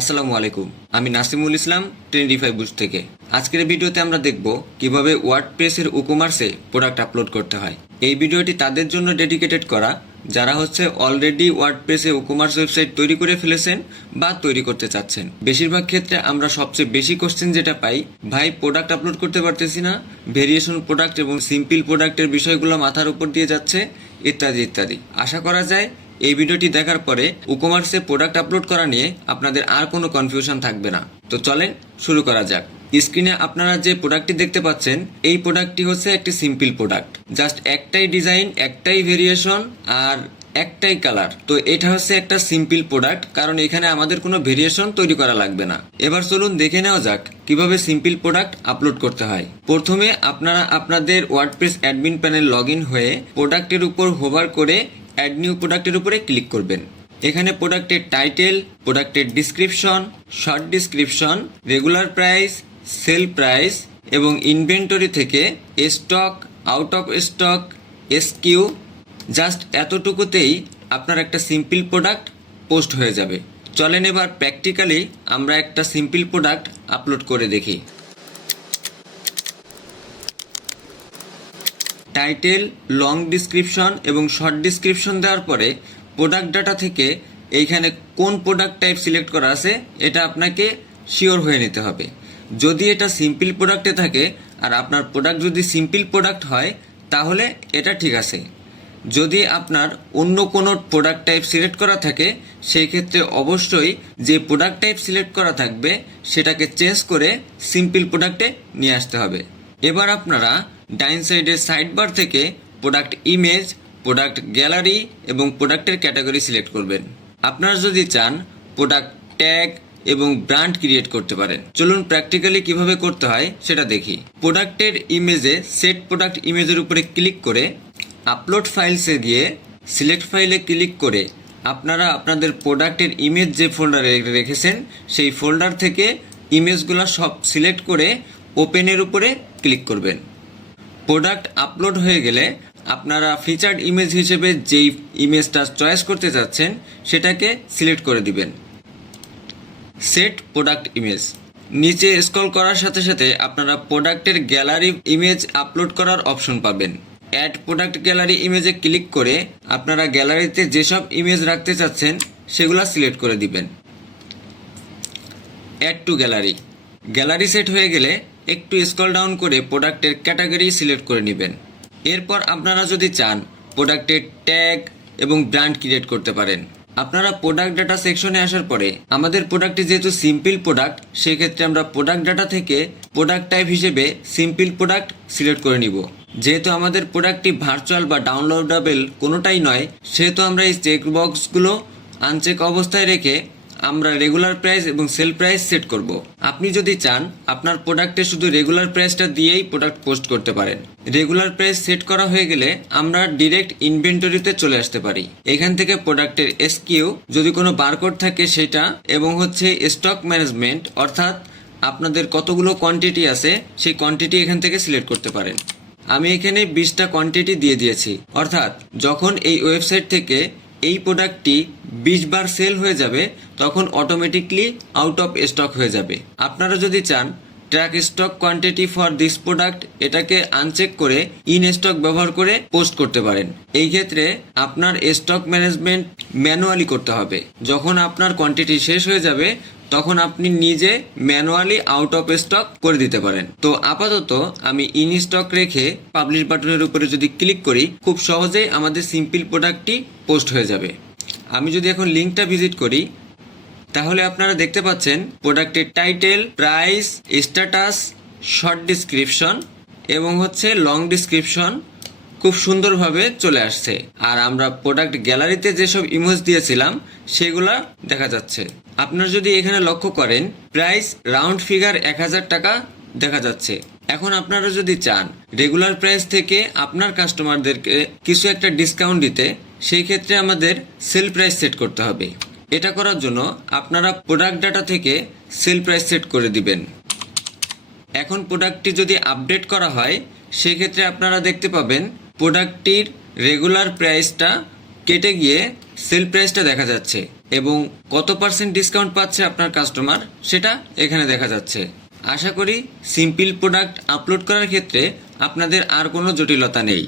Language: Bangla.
আসসালামু আলাইকুম। আমি নাসিমুল ইসলাম টোয়েন্টি ফাইভ বুস থেকে। আজকের ভিডিওতে আমরা দেখব কীভাবে ওয়ার্ডপ্রেসের উকুমার্সে প্রোডাক্ট আপলোড করতে হয়। এই ভিডিওটি তাদের জন্য ডেডিকেটেড করা, যারা হচ্ছে অলরেডি ওয়ার্ডপ্রেসে উকুমার্স ওয়েবসাইট তৈরি করে ফেলেছেন বা তৈরি করতে চাচ্ছেন। বেশিরভাগ ক্ষেত্রে আমরা সবচেয়ে বেশি কোশ্চেন যেটা পাই, ভাই, প্রোডাক্ট আপলোড করতে পারতেছি না, ভেরিয়েশন প্রোডাক্ট এবং সিম্পল প্রোডাক্টের বিষয়গুলো মাথার উপর দিয়ে যাচ্ছে, ইত্যাদি ইত্যাদি। আশা করা যায় এই ভিডিওটি দেখার পরে উকমার্সে প্রোডাক্ট আপলোড করা নিয়ে আপনাদের আর কোনো কনফিউশন থাকবে না। তো চলেন শুরু করা যাক। স্ক্রিনে আপনারা যে প্রোডাক্টটি দেখতে পাচ্ছেন, এই প্রোডাক্টটি হচ্ছে একটি সিম্পল প্রোডাক্ট জাস্ট একটাই ডিজাইন একটাই ভেরিয়েশন আর একটাই কালার তো এটা হচ্ছে একটা সিম্পল প্রোডাক্ট কারণ এখানে আমাদের কোনো ভেরিয়েশন তৈরি করা লাগবে না। এবার চলুন দেখে নেওয়া যাক কীভাবে সিম্পল প্রোডাক্ট আপলোড করতে হয়। প্রথমে আপনারা আপনাদের ওয়ার্ডপ্রেস অ্যাডমিন প্যানেল লগ হয়ে প্রোডাক্টের উপর হোভার করে অ্যাড নিউ প্রোডাক্টের উপরে ক্লিক করবেন। এখানে প্রোডাক্টের টাইটেল প্রোডাক্টের description short description regular price sale price এবং ইনভেন্টরি থেকে stock out of stock SKU just এতটুকুতেই আপনার একটা সিম্পল প্রোডাক্ট পোস্ট হয়ে যাবে। চলেন এবার প্র্যাকটিক্যালি আমরা একটা সিম্পল প্রোডাক্ট আপলোড করে দেখি। টাইটেল, লং ডিসক্রিপশন এবং শর্ট ডিসক্রিপশন দেওয়ার পরে প্রোডাক্ট ডাটা থেকে এইখানে কোন প্রোডাক্ট টাইপ সিলেক্ট করা আছে, এটা আপনাকে শিওর হয়ে নিতে হবে। যদি এটা সিম্পল প্রোডাক্টে থাকে আর আপনার প্রোডাক্ট যদি সিম্পল প্রোডাক্ট হয়, তাহলে এটা ঠিক আছে। যদি আপনার অন্য কোনো প্রোডাক্ট টাইপ সিলেক্ট করা থাকে, সেই ক্ষেত্রে অবশ্যই যে প্রোডাক্ট টাইপ সিলেক্ট করা থাকবে, সেটাকে চেঞ্জ করে সিম্পল প্রোডাক্টে নিয়ে আসতে হবে। এবার আপনারা ডাইন সাইডের সাইড বার থেকে প্রোডাক্ট ইমেজ প্রোডাক্ট গ্যালারি এবং প্রোডাক্টের ক্যাটাগরি সিলেক্ট করবেন। আপনারা যদি চান প্রোডাক্ট ট্যাগ এবং ব্র্যান্ড ক্রিয়েট করতে পারেন। চলুন প্র্যাকটিক্যালি কীভাবে করতে হয় সেটা দেখি। প্রোডাক্টের ইমেজে সেট প্রোডাক্ট ইমেজের উপরে ক্লিক করে আপলোড ফাইলসে গিয়ে সিলেক্ট ফাইলে ক্লিক করে আপনারা আপনাদের প্রোডাক্টের ইমেজ যে ফোল্ডারে রেখেছেন, সেই ফোল্ডার থেকে ইমেজগুলো সব সিলেক্ট করে ওপেনের উপরে ক্লিক করবেন। প্রোডাক্ট আপলোড হয়ে গেলে আপনারা ফিচার্ড ইমেজ হিসেবে যেই ইমেজটা চয়েস করতে চাচ্ছেন, সেটাকে সিলেক্ট করে দিবেন। সেট প্রোডাক্ট ইমেজ নিচে স্ক্রল করার সাথে সাথে আপনারা প্রোডাক্টের গ্যালারি ইমেজ আপলোড করার অপশন পাবেন। অ্যাড প্রোডাক্ট গ্যালারি ইমেজে ক্লিক করে আপনারা গ্যালারিতে যেসব ইমেজ রাখতে চাচ্ছেন, সেগুলো সিলেক্ট করে দিবেন। Add to gallery gallery set হয়ে গেলে একটু স্ক্রল ডাউন করে প্রোডাক্টের ক্যাটাগরি সিলেক্ট করে নেবেন। এরপর আপনারা যদি চান, প্রোডাক্টের ট্যাগ এবং ব্র্যান্ড ক্রিয়েট করতে পারেন। আপনারা প্রোডাক্ট ডাটা সেকশনে আসার পরে আমাদের প্রোডাক্টটি যেহেতু সিম্পল প্রোডাক্ট, সেক্ষেত্রে আমরা প্রোডাক্ট ডাটা থেকে প্রোডাক্ট টাইপ হিসেবে সিম্পল প্রোডাক্ট সিলেক্ট করে নিব। যেহেতু আমাদের প্রোডাক্টটি ভার্চুয়াল বা ডাউনলোডেবল কোনোটাই নয়, সেহেতু আমরা এই চেক বক্সগুলো আনচেক অবস্থায় রেখে আমরা রেগুলার প্রাইস এবং সেল প্রাইস সেট করব। আপনি যদি চান, আপনার প্রোডাক্টে শুধু রেগুলার প্রাইসটা দিয়েই প্রোডাক্ট পোস্ট করতে পারেন। রেগুলার প্রাইস সেট করা হয়ে গেলে আমরা ডিরেক্ট ইনভেন্টরিতে চলে আসতে পারি। এখান থেকে প্রোডাক্টের এসকিউ যদি কোনো বারকোড থাকে সেটা, এবং হচ্ছে স্টক ম্যানেজমেন্ট অর্থাৎ আপনাদের কতগুলো কোয়ান্টিটি আছে, সেই কোয়ান্টিটি এখান থেকে সিলেক্ট করতে পারেন। আমি এখানে বিশটা কোয়ান্টিটি দিয়ে দিয়েছি। অর্থাৎ, যখন এই ওয়েবসাইট থেকে এই প্রোডাক্টটি বিশ বার সেল হয়ে যাবে, তখন অটোমেটিকলি আউট অফ স্টক হয়ে যাবে। আপনারা যদি চান track stock quantity for this product এটাকে আনচেক করে ইন স্টক ব্যবহার করে পোস্ট করতে পারেন। এই ক্ষেত্রে আপনার স্টক ম্যানেজমেন্ট ম্যানুয়ালি করতে হবে। যখন আপনার কোয়ান্টিটি শেষ হয়ে যাবে তখন আপনি নিজে ম্যানুয়ালি আউট অফ স্টক করে দিতে পারেন। তো আপাতত আমি ইন স্টক রেখে পাবলিশ বাটনের উপরে যদি ক্লিক করি, খুব সহজেই আমাদের সিম্পল প্রোডাক্টটি পোস্ট হয়ে যাবে। আমি যদি এখন লিঙ্কটা ভিজিট করি, তাহলে আপনারা দেখতে পাচ্ছেন প্রোডাক্টের title price status short description এবং হচ্ছে লং ডিসক্রিপশন খুব সুন্দরভাবে চলে আসছে। আর আমরা প্রোডাক্ট গ্যালারিতে যেসব ইমোজ দিয়েছিলাম, সেগুলা দেখা যাচ্ছে। আপনারা যদি এখানে লক্ষ্য করেন প্রাইস রাউন্ড ফিগার এক হাজার টাকা দেখা যাচ্ছে। এখন আপনারা যদি চান রেগুলার প্রাইস থেকে আপনার কাস্টমারদেরকে কিছু একটা ডিসকাউন্ট দিতে, সেই ক্ষেত্রে আমাদের সেল প্রাইস সেট করতে হবে। এটা করার জন্য আপনারা প্রোডাক্ট ডাটা থেকে সেল প্রাইস সেট করে দিবেন। এখন প্রোডাক্টটি যদি আপডেট করা হয়, সেক্ষেত্রে আপনারা দেখতে পাবেন প্রোডাক্টটির রেগুলার প্রাইসটা কেটে গিয়ে সেল প্রাইসটা দেখা যাচ্ছে এবং কত পার্সেন্ট ডিসকাউন্ট পাচ্ছে আপনার কাস্টমার সেটা এখানে দেখা যাচ্ছে। আশা করি সিম্পল প্রোডাক্ট আপলোড করার ক্ষেত্রে আপনাদের আর কোনো জটিলতা নেই।